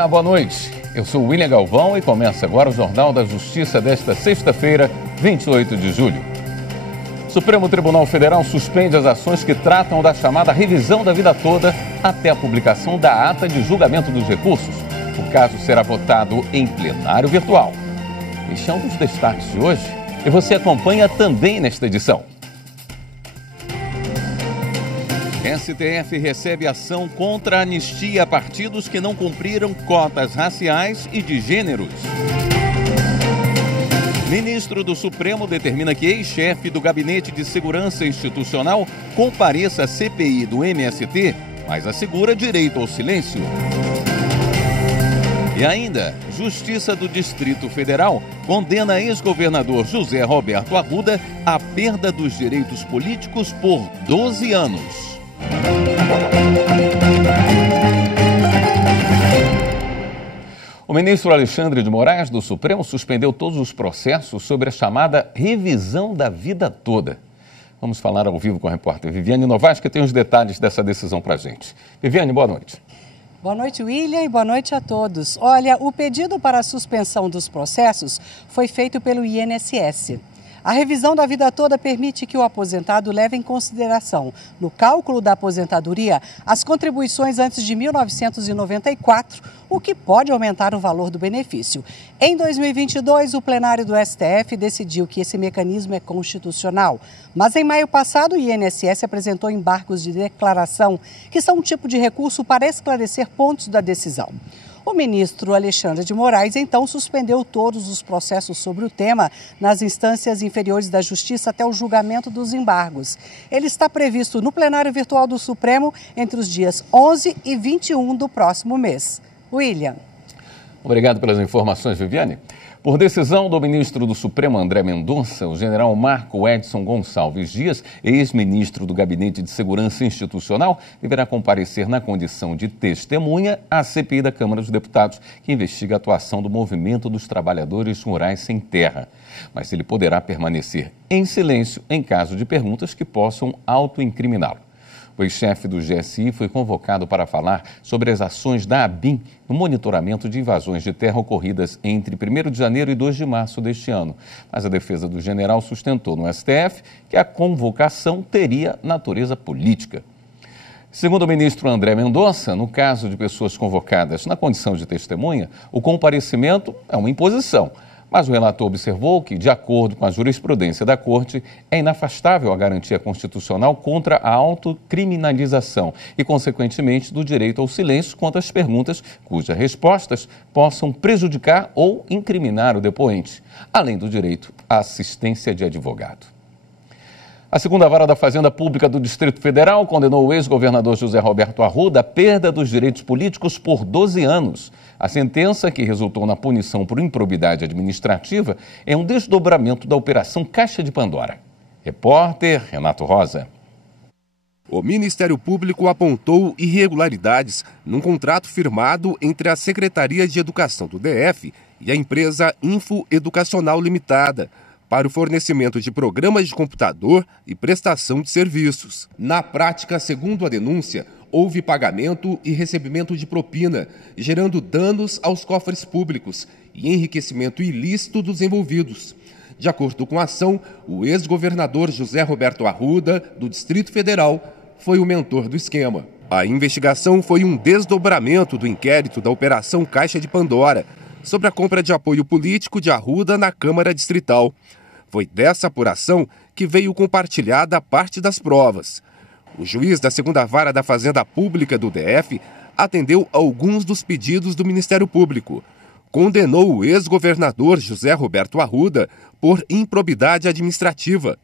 Olá, boa noite. Eu sou William Galvão e começa agora o Jornal da Justiça desta sexta-feira, 28 de julho. O Supremo Tribunal Federal suspende as ações que tratam da chamada revisão da vida toda até a publicação da ata de julgamento dos recursos. O caso será votado em plenário virtual. Este é um dos destaques de hoje e você acompanha também nesta edição. STF recebe ação contra a anistia a partidos que não cumpriram cotas raciais e de gêneros. Ministro do Supremo determina que ex-chefe do Gabinete de Segurança Institucional compareça à CPI do MST, mas assegura direito ao silêncio. E ainda, Justiça do Distrito Federal condena ex-governador José Roberto Arruda à perda dos direitos políticos por 12 anos. O ministro Alexandre de Moraes, do Supremo, suspendeu todos os processos sobre a chamada revisão da vida toda. Vamos falar ao vivo com a repórter Viviane Novaes, que tem os detalhes dessa decisão para a gente. Viviane, boa noite. Boa noite, William, e boa noite a todos. Olha, o pedido para a suspensão dos processos foi feito pelo INSS. A revisão da vida toda permite que o aposentado leve em consideração, no cálculo da aposentadoria, as contribuições antes de 1994, o que pode aumentar o valor do benefício. Em 2022, o plenário do STF decidiu que esse mecanismo é constitucional. Mas em maio passado, o INSS apresentou embargos de declaração, que são um tipo de recurso para esclarecer pontos da decisão. O ministro Alexandre de Moraes, então, suspendeu todos os processos sobre o tema nas instâncias inferiores da Justiça até o julgamento dos embargos. Ele está previsto no plenário virtual do Supremo entre os dias 11 e 21 do próximo mês. William. Obrigado pelas informações, Viviane. Por decisão do ministro do Supremo, André Mendonça, o general Marco Edson Gonçalves Dias, ex-ministro do Gabinete de Segurança Institucional, deverá comparecer na condição de testemunha à CPI da Câmara dos Deputados, que investiga a atuação do Movimento dos Trabalhadores Rurais Sem Terra. Mas ele poderá permanecer em silêncio em caso de perguntas que possam autoincriminá-lo. O ex-chefe do GSI foi convocado para falar sobre as ações da ABIN no monitoramento de invasões de terra ocorridas entre 1º de janeiro e 2 de março deste ano. Mas a defesa do general sustentou no STF que a convocação teria natureza política. Segundo o ministro André Mendonça, no caso de pessoas convocadas na condição de testemunha, o comparecimento é uma imposição. Mas o relator observou que, de acordo com a jurisprudência da Corte, é inafastável a garantia constitucional contra a autocriminalização e, consequentemente, do direito ao silêncio quanto às perguntas cujas respostas possam prejudicar ou incriminar o depoente, além do direito à assistência de advogado. A segunda vara da Fazenda Pública do Distrito Federal condenou o ex-governador José Roberto Arruda à perda dos direitos políticos por 12 anos. A sentença, que resultou na punição por improbidade administrativa, é um desdobramento da Operação Caixa de Pandora. Repórter Renato Rosa. O Ministério Público apontou irregularidades num contrato firmado entre a Secretaria de Educação do DF e a empresa Info Educacional Limitada, para o fornecimento de programas de computador e prestação de serviços. Na prática, segundo a denúncia, houve pagamento e recebimento de propina, gerando danos aos cofres públicos e enriquecimento ilícito dos envolvidos. De acordo com a ação, o ex-governador José Roberto Arruda, do Distrito Federal, foi o mentor do esquema. A investigação foi um desdobramento do inquérito da Operação Caixa de Pandora, sobre a compra de apoio político de Arruda na Câmara Distrital. Foi dessa apuração que veio compartilhada parte das provas. O juiz da segunda vara da Fazenda Pública do DF atendeu alguns dos pedidos do Ministério Público. Condenou o ex-governador José Roberto Arruda por improbidade administrativa.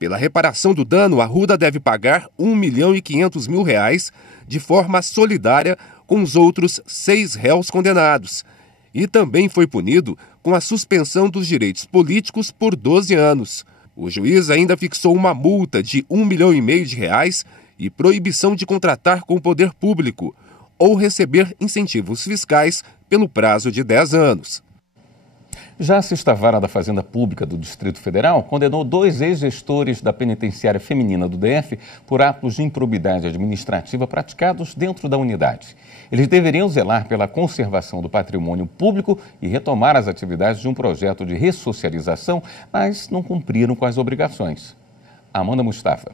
Pela reparação do dano, Arruda deve pagar R$ 1.500.000 de forma solidária com os outros 6 réus condenados. E também foi punido com a suspensão dos direitos políticos por 12 anos. O juiz ainda fixou uma multa de R$ 1,5 milhão e proibição de contratar com o poder público ou receber incentivos fiscais pelo prazo de 10 anos. Já a Sexta Vara da Fazenda Pública do Distrito Federal condenou 2 ex-gestores da penitenciária feminina do DF por atos de improbidade administrativa praticados dentro da unidade. Eles deveriam zelar pela conservação do patrimônio público e retomar as atividades de um projeto de ressocialização, mas não cumpriram com as obrigações. Amanda Mustafa.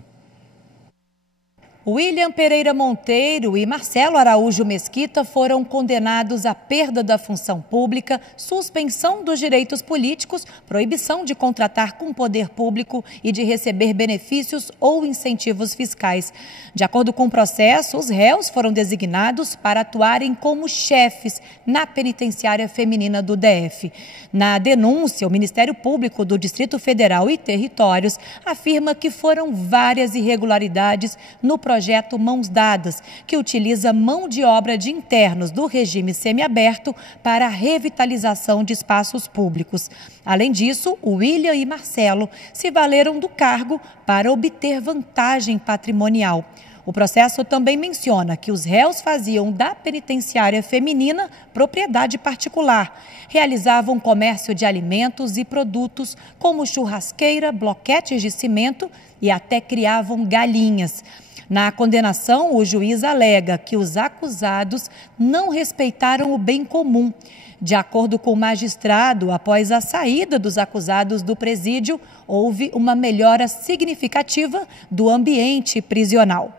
William Pereira Monteiro e Marcelo Araújo Mesquita foram condenados à perda da função pública, suspensão dos direitos políticos, proibição de contratar com o poder público e de receber benefícios ou incentivos fiscais. De acordo com o processo, os réus foram designados para atuarem como chefes na penitenciária feminina do DF. Na denúncia, o Ministério Público do Distrito Federal e Territórios afirma que foram várias irregularidades no projeto Mãos Dadas, que utiliza mão de obra de internos do regime semiaberto para a revitalização de espaços públicos. Além disso, o William e Marcelo se valeram do cargo para obter vantagem patrimonial. O processo também menciona que os réus faziam da penitenciária feminina propriedade particular, realizavam comércio de alimentos e produtos como churrasqueira, bloquetes de cimento e até criavam galinhas. Na condenação, o juiz alega que os acusados não respeitaram o bem comum. De acordo com o magistrado, após a saída dos acusados do presídio, houve uma melhora significativa do ambiente prisional.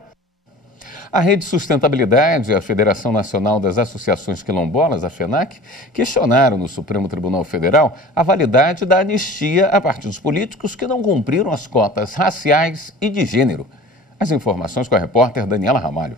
A Rede Sustentabilidade e a Federação Nacional das Associações Quilombolas, a FENAQ, questionaram no Supremo Tribunal Federal a validade da anistia a partidos políticos que não cumpriram as cotas raciais e de gênero. As informações com a repórter Daniela Ramalho.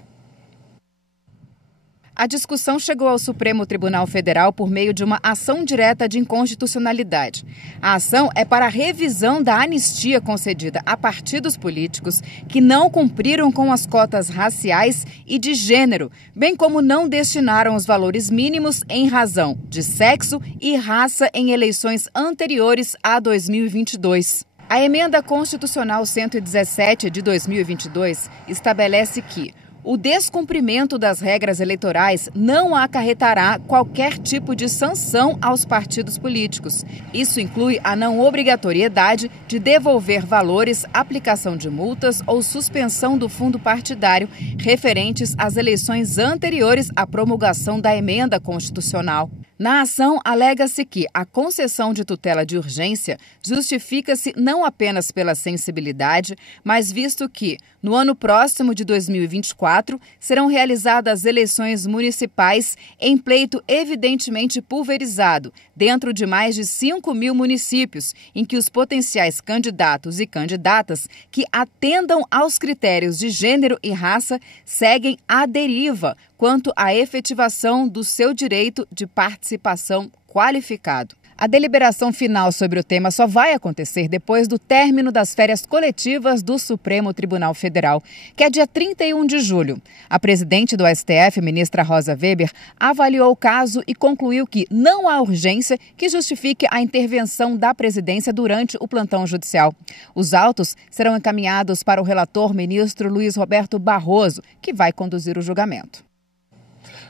A discussão chegou ao Supremo Tribunal Federal por meio de uma ação direta de inconstitucionalidade. A ação é para a revisão da anistia concedida a partidos políticos que não cumpriram com as cotas raciais e de gênero, bem como não destinaram os valores mínimos em razão de sexo e raça em eleições anteriores a 2022. A Emenda Constitucional 117 de 2022 estabelece que o descumprimento das regras eleitorais não acarretará qualquer tipo de sanção aos partidos políticos. Isso inclui a não obrigatoriedade de devolver valores, aplicação de multas ou suspensão do fundo partidário referentes às eleições anteriores à promulgação da emenda constitucional. Na ação, alega-se que a concessão de tutela de urgência justifica-se não apenas pela sensibilidade, mas visto que, no ano próximo de 2024, serão realizadas eleições municipais em pleito evidentemente pulverizado, dentro de mais de 5.000 municípios, em que os potenciais candidatos e candidatas que atendam aos critérios de gênero e raça seguem à deriva quanto à efetivação do seu direito de participação qualificado. A deliberação final sobre o tema só vai acontecer depois do término das férias coletivas do Supremo Tribunal Federal, que é dia 31 de julho. A presidente do STF, ministra Rosa Weber, avaliou o caso e concluiu que não há urgência que justifique a intervenção da presidência durante o plantão judicial. Os autos serão encaminhados para o relator ministro Luiz Roberto Barroso, que vai conduzir o julgamento.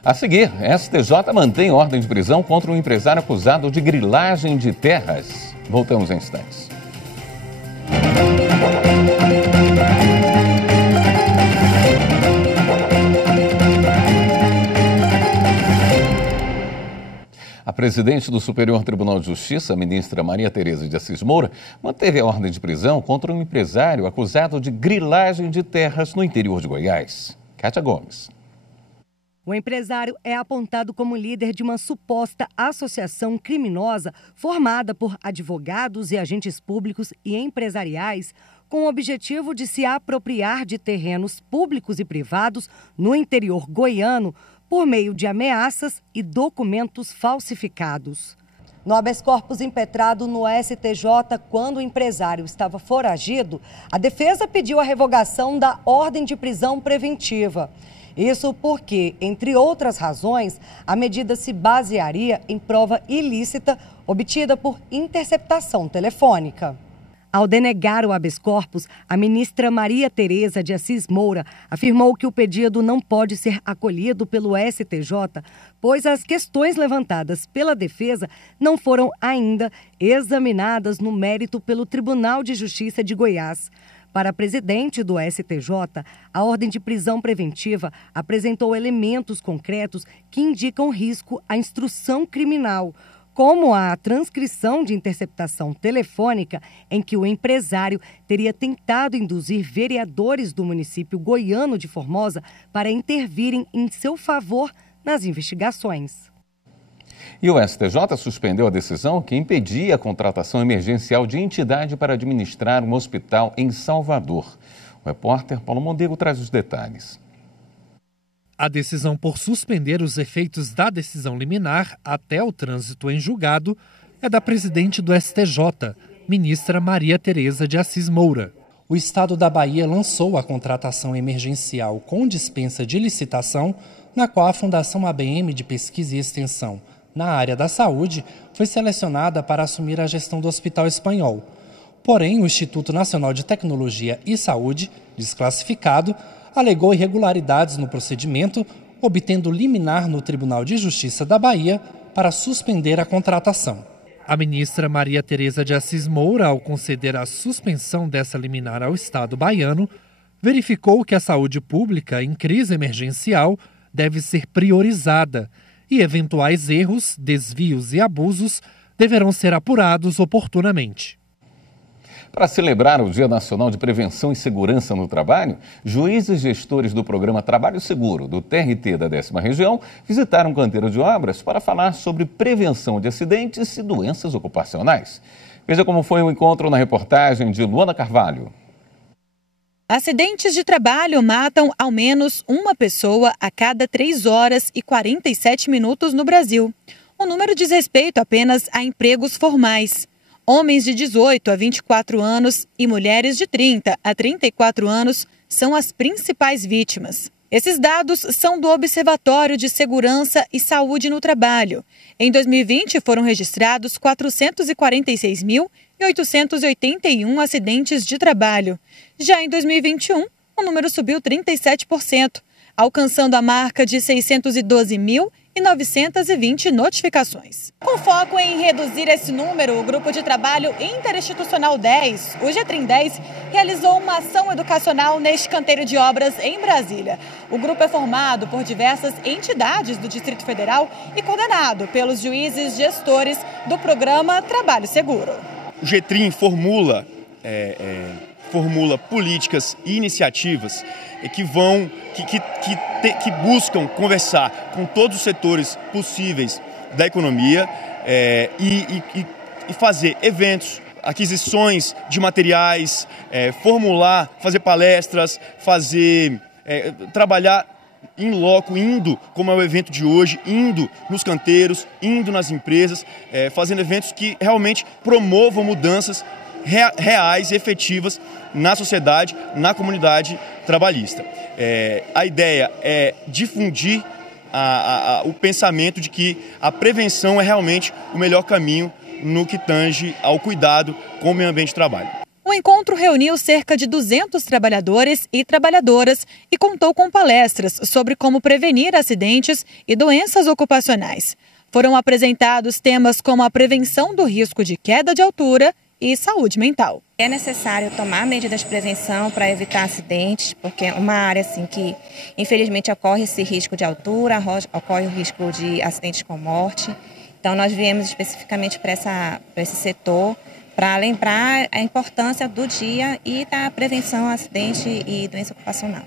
A seguir, STJ mantém ordem de prisão contra um empresário acusado de grilagem de terras. Voltamos em instantes. A presidente do Superior Tribunal de Justiça, a ministra Maria Tereza de Assis Moura, manteve a ordem de prisão contra um empresário acusado de grilagem de terras no interior de Goiás. Kátia Gomes. O empresário é apontado como líder de uma suposta associação criminosa formada por advogados e agentes públicos e empresariais com o objetivo de se apropriar de terrenos públicos e privados no interior goiano por meio de ameaças e documentos falsificados. No habeas corpus impetrado no STJ quando o empresário estava foragido, a defesa pediu a revogação da ordem de prisão preventiva. Isso porque, entre outras razões, a medida se basearia em prova ilícita obtida por interceptação telefônica. Ao denegar o habeas corpus, a ministra Maria Tereza de Assis Moura afirmou que o pedido não pode ser acolhido pelo STJ, pois as questões levantadas pela defesa não foram ainda examinadas no mérito pelo Tribunal de Justiça de Goiás. Para a presidente do STJ, a ordem de prisão preventiva apresentou elementos concretos que indicam risco à instrução criminal, como a transcrição de interceptação telefônica em que o empresário teria tentado induzir vereadores do município goiano de Formosa para intervirem em seu favor nas investigações. E o STJ suspendeu a decisão que impedia a contratação emergencial de entidade para administrar um hospital em Salvador. O repórter Paulo Mondego traz os detalhes. A decisão por suspender os efeitos da decisão liminar até o trânsito em julgado é da presidente do STJ, ministra Maria Tereza de Assis Moura. O estado da Bahia lançou a contratação emergencial com dispensa de licitação, na qual a Fundação ABM de Pesquisa e Extensão na área da saúde foi selecionada para assumir a gestão do Hospital Espanhol. Porém, o Instituto Nacional de Tecnologia e Saúde, desclassificado, alegou irregularidades no procedimento, obtendo liminar no Tribunal de Justiça da Bahia para suspender a contratação. A ministra Maria Tereza de Assis Moura, ao conceder a suspensão dessa liminar ao Estado baiano, verificou que a saúde pública em crise emergencial deve ser priorizada e eventuais erros, desvios e abusos deverão ser apurados oportunamente. Para celebrar o Dia Nacional de Prevenção e Segurança no Trabalho, juízes gestores do programa Trabalho Seguro, do TRT da 10ª Região, visitaram o canteiro de obras para falar sobre prevenção de acidentes e doenças ocupacionais. Veja como foi o encontro na reportagem de Luana Carvalho. Acidentes de trabalho matam ao menos uma pessoa a cada 3 horas e 47 minutos no Brasil. O número diz respeito apenas a empregos formais. Homens de 18 a 24 anos e mulheres de 30 a 34 anos são as principais vítimas. Esses dados são do Observatório de Segurança e Saúde no Trabalho. Em 2020, foram registrados 446.881 acidentes de trabalho. Já em 2021, o número subiu 37%, alcançando a marca de 612.920 notificações. Com foco em reduzir esse número, o Grupo de Trabalho Interinstitucional 10, o Getrim 10, realizou uma ação educacional neste canteiro de obras em Brasília. O grupo é formado por diversas entidades do Distrito Federal e coordenado pelos juízes gestores do programa Trabalho Seguro. O Getrim formula políticas e iniciativas que buscam conversar com todos os setores possíveis da economia e fazer eventos, aquisições de materiais, fazer palestras, trabalhar em loco, indo, como é o evento de hoje, indo nos canteiros, indo nas empresas, fazendo eventos que realmente promovam mudanças reais e efetivas na sociedade, na comunidade trabalhista. A ideia é difundir o pensamento de que a prevenção é realmente o melhor caminho no que tange ao cuidado com o meio ambiente de trabalho. O encontro reuniu cerca de 200 trabalhadores e trabalhadoras e contou com palestras sobre como prevenir acidentes e doenças ocupacionais. Foram apresentados temas como a prevenção do risco de queda de altura e saúde mental. É necessário tomar medidas de prevenção para evitar acidentes, porque é uma área assim que, infelizmente, ocorre esse risco de altura, ocorre o risco de acidentes com morte. Então, nós viemos especificamente para esse setor, para lembrar a importância do dia e da prevenção a acidente e doença ocupacional.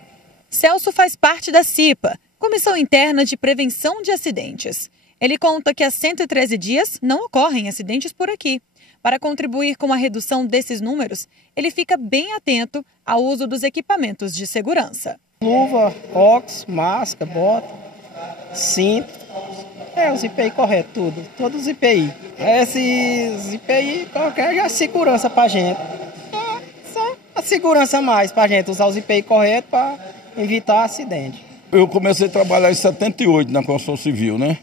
Celso faz parte da CIPA, Comissão Interna de Prevenção de Acidentes. Ele conta que há 113 dias não ocorrem acidentes por aqui. Para contribuir com a redução desses números, ele fica bem atento ao uso dos equipamentos de segurança. Luva, óculos, máscara, bota, cinto, os IPI correto, tudo, todos os IPI. Esses IPI, qualquer segurança para a gente. Só a segurança mais para a gente usar os IPI corretos para evitar acidente. Eu comecei a trabalhar em 78 na construção civil, né?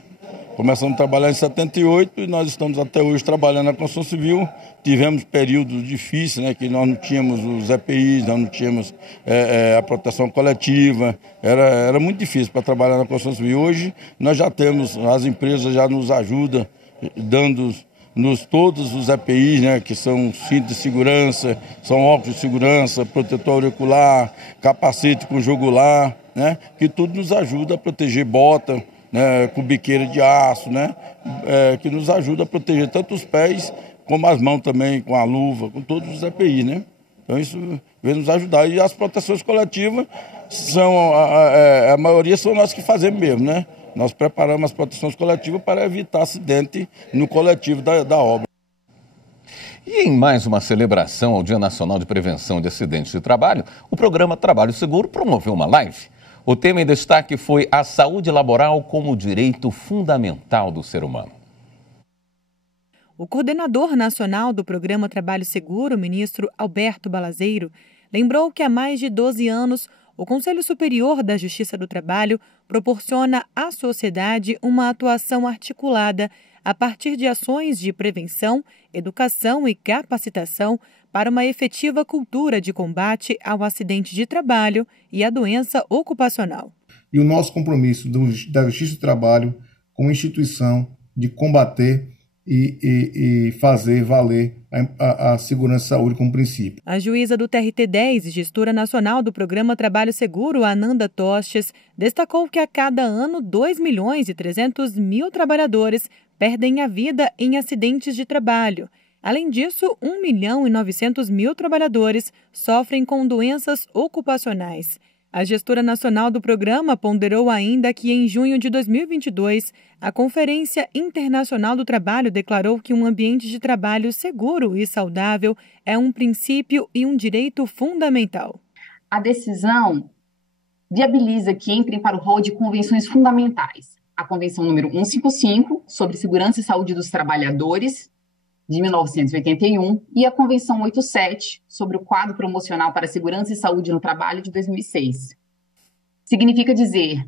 Começamos a trabalhar em 78 e nós estamos até hoje trabalhando na construção civil. Tivemos períodos difíceis, né, que nós não tínhamos os EPIs, nós não tínhamos a proteção coletiva. Era muito difícil para trabalhar na construção civil. Hoje nós já temos, as empresas já nos ajudam, dando-nos todos os EPIs, né, que são cinto de segurança, são óculos de segurança, protetor auricular, capacete com jugular, né, que tudo nos ajuda a proteger bota, né, com biqueira de aço, né, que nos ajuda a proteger tanto os pés como as mãos também, com a luva, com todos os EPIs, né. Então isso vem nos ajudar. E as proteções coletivas, a maioria são nós que fazemos mesmo, né. Nós preparamos as proteções coletivas para evitar acidente no coletivo da obra. E em mais uma celebração ao Dia Nacional de Prevenção de Acidentes de Trabalho, o programa Trabalho Seguro promoveu uma live. O tema em destaque foi a saúde laboral como direito fundamental do ser humano. O coordenador nacional do programa Trabalho Seguro, o ministro Alberto Balazeiro, lembrou que há mais de 12 anos o Conselho Superior da Justiça do Trabalho proporciona à sociedade uma atuação articulada a partir de ações de prevenção, educação e capacitação para uma efetiva cultura de combate ao acidente de trabalho e à doença ocupacional. E o nosso compromisso da Justiça do Trabalho como instituição de combater e fazer valer a segurança e saúde como princípio. A juíza do TRT-10 e gestora nacional do programa Trabalho Seguro, Ananda Tostes, destacou que a cada ano 2.300.000 trabalhadores perdem a vida em acidentes de trabalho. Além disso, 1.900.000 trabalhadores sofrem com doenças ocupacionais. A gestora nacional do programa ponderou ainda que, em junho de 2022, a Conferência Internacional do Trabalho declarou que um ambiente de trabalho seguro e saudável é um princípio e um direito fundamental. A decisão viabiliza que entrem para o rol de convenções fundamentais. A Convenção número 155, sobre Segurança e Saúde dos Trabalhadores, de 1981, e a Convenção 87, sobre o Quadro Promocional para a Segurança e Saúde no Trabalho, de 2006. Significa dizer,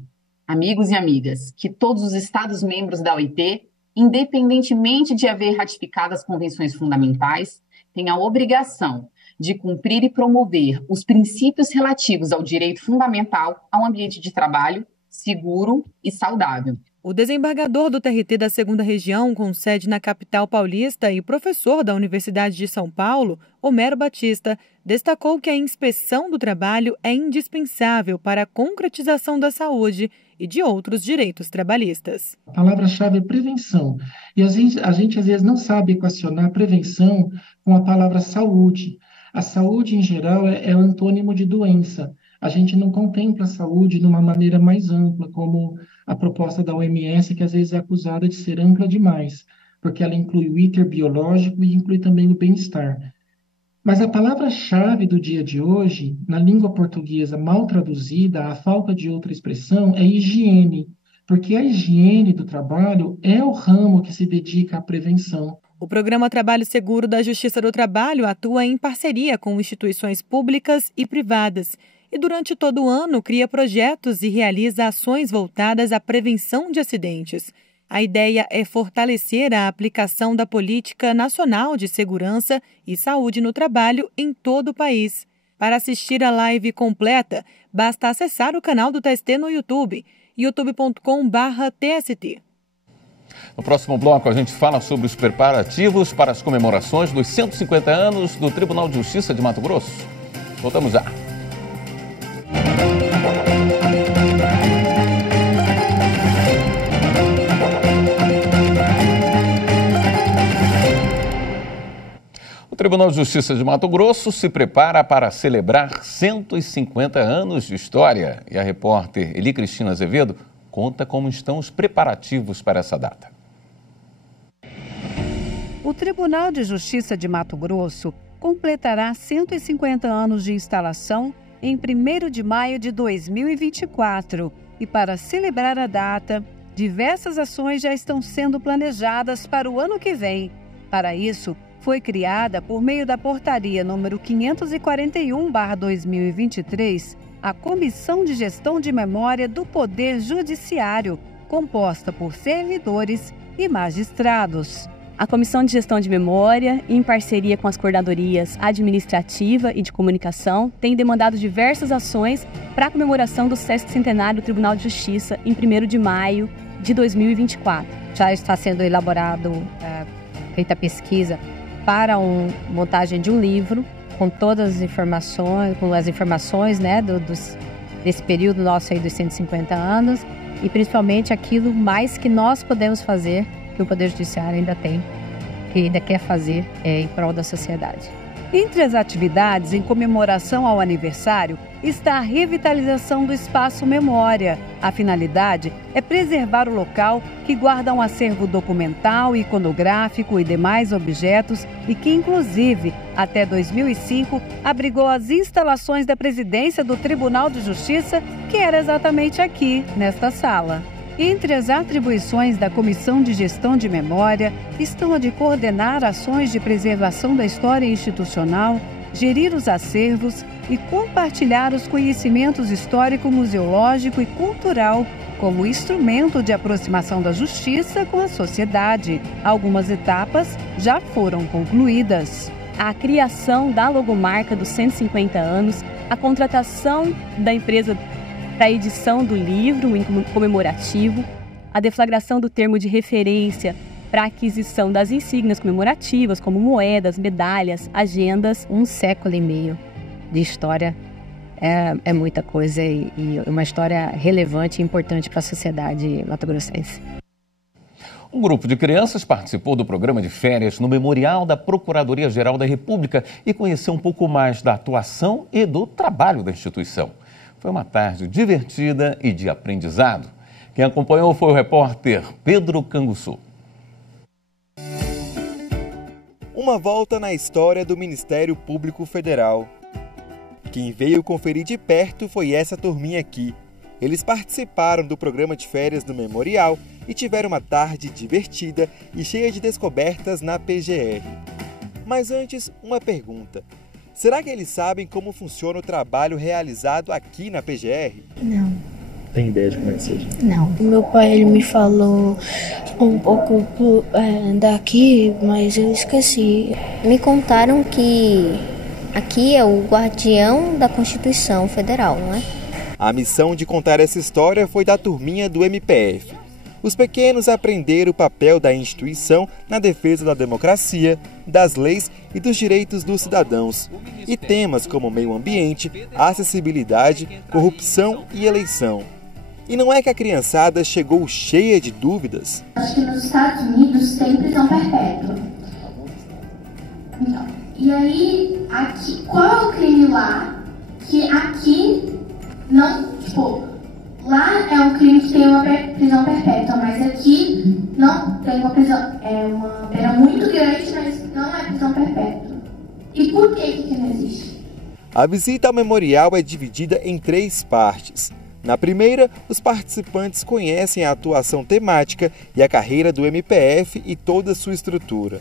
amigos e amigas, que todos os Estados-membros da OIT, independentemente de haver ratificado as convenções fundamentais, têm a obrigação de cumprir e promover os princípios relativos ao direito fundamental ao ambiente de trabalho seguro e saudável. O desembargador do TRT da 2ª Região, com sede na capital paulista e professor da Universidade de São Paulo, Homero Batista, destacou que a inspeção do trabalho é indispensável para a concretização da saúde e de outros direitos trabalhistas. A palavra-chave é prevenção. E a gente às vezes não sabe equacionar prevenção com a palavra saúde. A saúde, em geral, é o antônimo de doença. A gente não contempla a saúde de uma maneira mais ampla, como a proposta da OMS, que às vezes é acusada de ser ampla demais, porque ela inclui o iter biológico e inclui também o bem-estar. Mas a palavra-chave do dia de hoje, na língua portuguesa mal traduzida, a falta de outra expressão, é higiene, porque a higiene do trabalho é o ramo que se dedica à prevenção. O programa Trabalho Seguro da Justiça do Trabalho atua em parceria com instituições públicas e privadas e durante todo o ano cria projetos e realiza ações voltadas à prevenção de acidentes. A ideia é fortalecer a aplicação da Política Nacional de Segurança e Saúde no Trabalho em todo o país. Para assistir a live completa, basta acessar o canal do TST no YouTube, youtube.com/TST. No próximo bloco, a gente fala sobre os preparativos para as comemorações dos 150 anos do Tribunal de Justiça de Mato Grosso. Voltamos já. O Tribunal de Justiça de Mato Grosso se prepara para celebrar 150 anos de história. E a repórter Eli Cristina Azevedo conta como estão os preparativos para essa data. O Tribunal de Justiça de Mato Grosso completará 150 anos de instalação em 1º de maio de 2024. E para celebrar a data, diversas ações já estão sendo planejadas para o ano que vem. Para isso, foi criada, por meio da portaria número 541/2023, a Comissão de Gestão de Memória do Poder Judiciário, composta por servidores e magistrados. A Comissão de Gestão de Memória, em parceria com as coordenadorias administrativa e de comunicação, tem demandado diversas ações para a comemoração do 60º do Tribunal de Justiça em 1º de maio de 2024. Já está sendo elaborado, feita pesquisa para a montagem de um livro com todas as informações, né, desse período nosso aí dos 150 anos e principalmente aquilo mais que nós podemos fazer que o Poder Judiciário ainda tem, que ainda quer fazer em prol da sociedade. Entre as atividades em comemoração ao aniversário está a revitalização do Espaço Memória. A finalidade é preservar o local que guarda um acervo documental, iconográfico e demais objetos e que, inclusive, até 2005, abrigou as instalações da presidência do Tribunal de Justiça, que era exatamente aqui, nesta sala. Entre as atribuições da Comissão de Gestão de Memória estão a de coordenar ações de preservação da história institucional, gerir os acervos e compartilhar os conhecimentos histórico, museológico e cultural como instrumento de aproximação da justiça com a sociedade. Algumas etapas já foram concluídas. A criação da logomarca dos 150 anos, a contratação da empresa para a edição do livro comemorativo, a deflagração do termo de referência para a aquisição das insígnias comemorativas, como moedas, medalhas, agendas. 1 século e meio de história é muita coisa e uma história relevante e importante para a sociedade mato-grossense. Um grupo de crianças participou do programa de férias no Memorial da Procuradoria-Geral da República e conheceu um pouco mais da atuação e do trabalho da instituição. Foi uma tarde divertida e de aprendizado. Quem acompanhou foi o repórter Pedro Canguçu. Uma volta na história do Ministério Público Federal. Quem veio conferir de perto foi essa turminha aqui. Eles participaram do programa de férias do Memorial e tiveram uma tarde divertida e cheia de descobertas na PGR. Mas antes, uma pergunta. Será que eles sabem como funciona o trabalho realizado aqui na PGR? Não. Tem ideia de como é que seja? Não. Meu pai ele me falou um pouco daqui, mas eu esqueci. Me contaram que aqui é o guardião da Constituição Federal, não é? A missão de contar essa história foi da turminha do MPF. Os pequenos aprenderam o papel da instituição na defesa da democracia, das leis e dos direitos dos cidadãos, e temas como meio ambiente, acessibilidade, corrupção e eleição. E não é que a criançada chegou cheia de dúvidas? Acho que nos Estados Unidos tem prisão perpétua. Então, e aí, aqui, qual é o crime lá que aqui não, lá é um crime que tem uma prisão perpétua, mas aqui não tem uma prisão, é uma pena muito grande, mas não é prisão perpétua. E por que não existe? A visita ao memorial é dividida em 3 partes. Na primeira, os participantes conhecem a atuação temática e a carreira do MPF e toda a sua estrutura.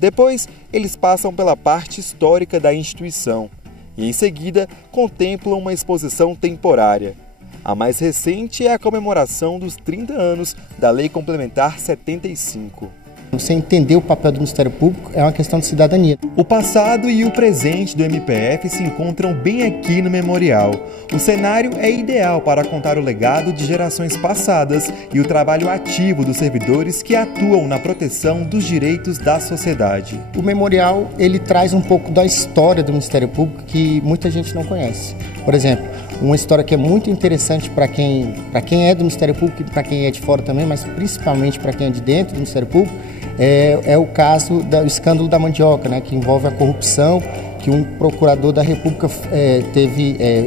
Depois, eles passam pela parte histórica da instituição e, em seguida, contemplam uma exposição temporária. A mais recente é a comemoração dos 30 anos da Lei Complementar 75. Você entender o papel do Ministério Público é uma questão de cidadania. O passado e o presente do MPF se encontram bem aqui no memorial. O cenário é ideal para contar o legado de gerações passadas e o trabalho ativo dos servidores que atuam na proteção dos direitos da sociedade. O memorial ele traz um pouco da história do Ministério Público que muita gente não conhece. Por exemplo, uma história que é muito interessante para quem é do Ministério Público e para quem é de fora também, mas principalmente para quem é de dentro do Ministério Público, é o caso do escândalo da mandioca, né, que envolve a corrupção, que um procurador da República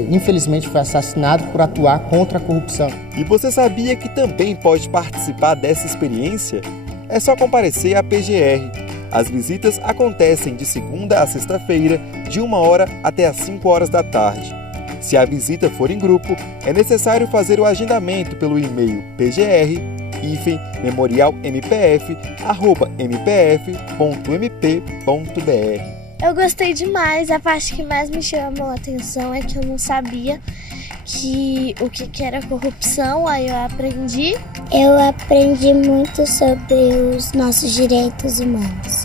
infelizmente foi assassinado por atuar contra a corrupção. E você sabia que também pode participar dessa experiência? É só comparecer à PGR. As visitas acontecem de segunda a sexta-feira, de 1h até às 5h da tarde. Se a visita for em grupo, é necessário fazer o agendamento pelo e-mail pgr@memorialmpf.mpf.mp.br. Eu gostei demais. A parte que mais me chamou a atenção é que eu não sabia o que era corrupção, aí eu aprendi. Eu aprendi muito sobre os nossos direitos humanos.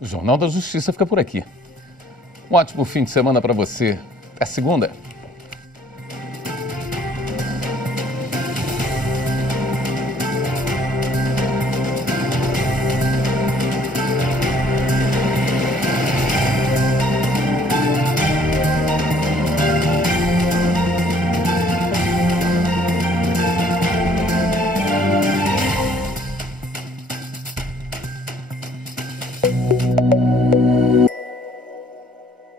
O Jornal da Justiça fica por aqui. Um ótimo fim de semana para você. Até segunda. Tchau.